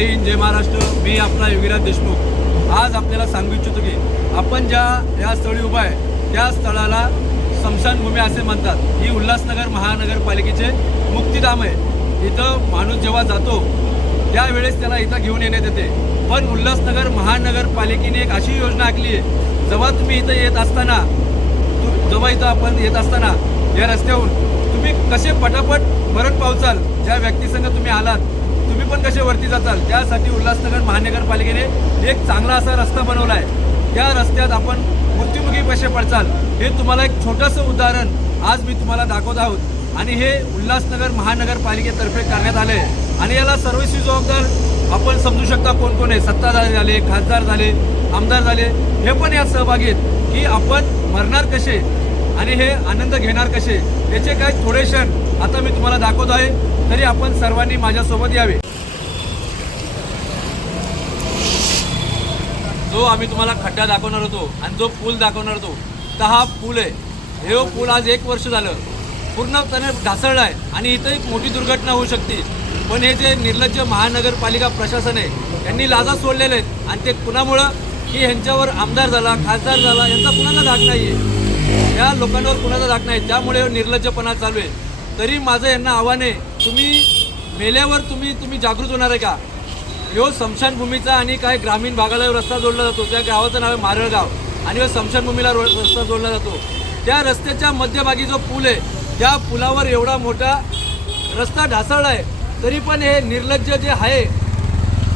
जय हिंद जय महाराष्ट्र. मी आपला योगीराज देशमुख. आज आपल्याला सांगू इच्छितो की आपण ज्या या स्थळी उभा आहे त्या स्थळाला स्मशानभूमी असे म्हणतात. ही उल्हासनगर महानगरपालिकेचे मुक्तिधाम आहे. इथं माणूस जेव्हा जातो त्यावेळेस त्याला इथं घेऊन येण्यात येते. पण उल्हासनगर महानगरपालिकेने एक अशी योजना आखली आहे. जेव्हा तुम्ही इथं येत असताना जेव्हा इथं आपण येत असताना या रस्त्याहून तुम्ही कसे पटापट मरण पावचाल ज्या व्यक्तीसंग तुम्ही आलात तुम्ही पण कसे वरती जाताल? त्यासाठी उल्हासनगर महानगरपालिकेने एक चांगला असा रस्ता बनवला आहे त्या रस्त्यात आपण मृत्युमुखी कसे पडचाल. हे तुम्हाला एक छोटंसं उदाहरण आज मी तुम्हाला दाखवत आहोत. आणि हे उल्हासनगर महानगरपालिकेतर्फे करण्यात आले आहे आणि याला सर्वस्वी जबाबदार आपण समजू शकता कोण कोण आहे. सत्ताधारी झाले खासदार झाले आमदार झाले. हे पण यात सहभागी आहेत की आपण मरणार कसे? आणि हे आनंद घेणार कसे? याचे काय थोडे क्षण आता मी तुम्हाला दाखवत आहे तरी आपण सर्वांनी माझ्यासोबत यावे. जो आम्ही तुम्हाला खड्डा दाखवणार होतो आणि जो पूल दाखवणार होतो तर हा पूल आहे. हे हो पूल आज एक वर्ष झालं. पूर्णपणे ढासळला आहे आणि इथं एक मोठी दुर्घटना होऊ शकते. पण हे जे निर्लज्ज महानगरपालिका प्रशासन आहे यांनी लाजा सोडलेले आहेत आणि ते कुणामुळं? की ह्यांच्यावर आमदार झाला खासदार झाला यांचा कुणाचा धाक नाही आहे या लोकांवर कुणाचा धाक नाही त्यामुळे निर्लज्जपणा चालू आहे. तरी माझं यांना आव्हान आहे तुम्ही मेल्यावर तुम्ही तुम्ही जागृत होणार आहे का? ह्यो स्मशानभूमीचा आणि काय ग्रामीण भागाला रस्ता जोडला जातो त्या गावाचं नाव आहे मारळगाव आणि ह्यो स्मशानभूमीला रस्ता जोडला जातो. त्या रस्त्याच्या मध्यभागी जो पूल आहे त्या पुलावर एवढा मोठा रस्ता ढासळला आहे तरी पण हे निर्लज्ज जे आहे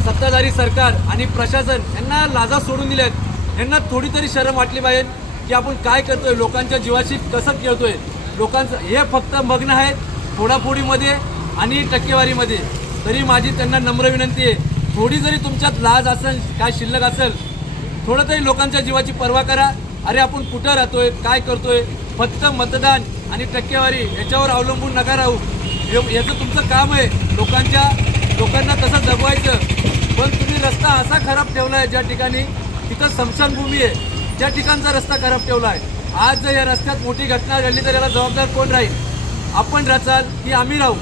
सत्ताधारी सरकार आणि प्रशासन यांना लाजा सोडून दिल्यात. यांना थोडी तरी शरम वाटली पाहिजे की आपण काय करतोय लोकांच्या जीवाशी कसं खेळतोय लोकांचं हे फक्त मग्न आहेत फोडाफोडीमध्ये आणि टक्केवारीमध्ये. तरी माझी त्यांना नम्र विनंती आहे थोडी जरी तुमच्यात लाज असेल काय शिल्लक असेल थोडं तरी लोकांच्या जीवाची पर्वा करा. अरे आपण कुठं राहतोय काय करतोय? फक्त मतदान आणि टक्केवारी याच्यावर अवलंबून नका राहू. हे- याचं तुमचं काम आहे. लोकांच्या लोकांना कसं जगवायचं? पण तुम्ही रस्ता असा खराब ठेवला आहे ज्या ठिकाणी तिथं स्मशानभूमी आहे. त्या ठिकाणचा रस्ता खराब ठेवला आहे आज जर या रस्त्यात मोठी घटना घडली तर याला जबाबदार कोण राहील? आपण रचाल की आम्ही राहू?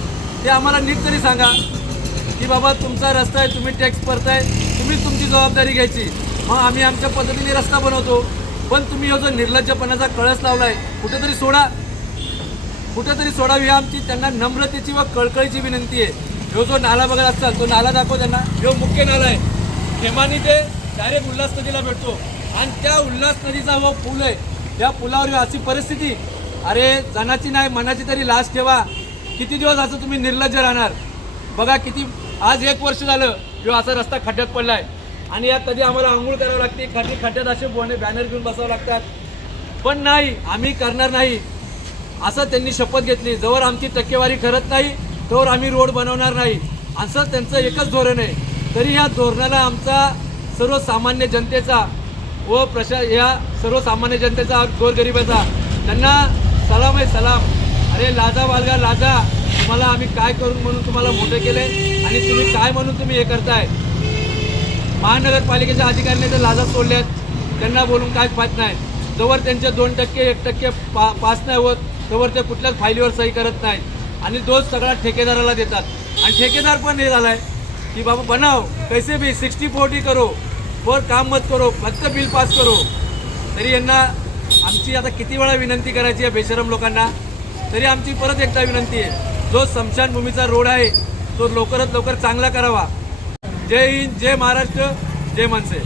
ते आम्हाला नीट तरी सांगा की बाबा तुमचा रस्ता आहे तुम्ही टॅक्स भरताय तुम्हीच तुमची जबाबदारी घ्यायची. मग आम्ही आमच्या पद्धतीने रस्ता बनवतो. पण तुम्ही हा जो निर्लज्जपणाचा कळस लावलाय कुठेतरी सोडा. कुठेतरी सोडावी ही आमची त्यांना नम्रतेची व कळकळीची विनंती आहे. ह्यो जो नाला बघत असतात तो नाला दाखव त्यांना. ह्यो मुख्य नाला आहे. खेमानी ते डायरेक्ट उल्हास नदीला भेटतो. आणि त्या उल्हास नदीचा हा पूल आहे. या पुलावर अशी परिस्थिती अरे जनाची नाही मनाची तरी लाज ठेवा. किती दिवस असं तुम्ही निर्लज्ज राहणार? बघा किती आज एक वर्ष झालं किंवा असा रस्ता खड्ड्यात पडलाय. आणि यात कधी आम्हाला आंघोळ करावं लागते खाली खड्ड्यात असे बोने बॅनर घेऊन बसावं लागतात. पण नाही आम्ही करणार नाही. असं त्यांनी शपथ घेतली. जवळ आमची टक्केवारी करत नाही तोवर आम्ही रोड बनवणार नाही. असं त्यांचं एकच धोरण आहे. तरी या धोरणाला आमचा सर्वसामान्य जनतेचा व प्रशा या सर्वसामान्य जनतेचा गोरगरिबाचा त्यांना सलाम आहे सलाम. अरे लाजा बालगा लाजा. तुम्हाला आम्ही काय करून म्हणून तुम्हाला मोठे केले आणि तुम्ही काय म्हणून तुम्ही हे करताय? महानगरपालिकेच्या अधिकाऱ्यांनी तर लाजा सोडल्यात त्यांना बोलून काय फायदा नाही. जवळ त्यांचे दोन टक्के एक टक्के पा पास नाही होत. तोवर ते कुठल्याच फाईलीवर सही करत नाहीत आणि दोष सगळा ठेकेदाराला देतात. आणि ठेकेदार पण हे झाला आहे की बाबा बनाव कैसे भी सिक्स्टी फोर्टी करो. वर काम मत करो फक्त बिल पास करो. तरी यांना आमची आता किती वेळा विनंती करायची आहे बेशरम लोकांना? तरी आमची परत एकदा विनंती आहे जो स्मशानभूमीचा रोड आहे तो लवकरात लवकर चांगला करावा. जय हिंद जय महाराष्ट्र जय मनसे.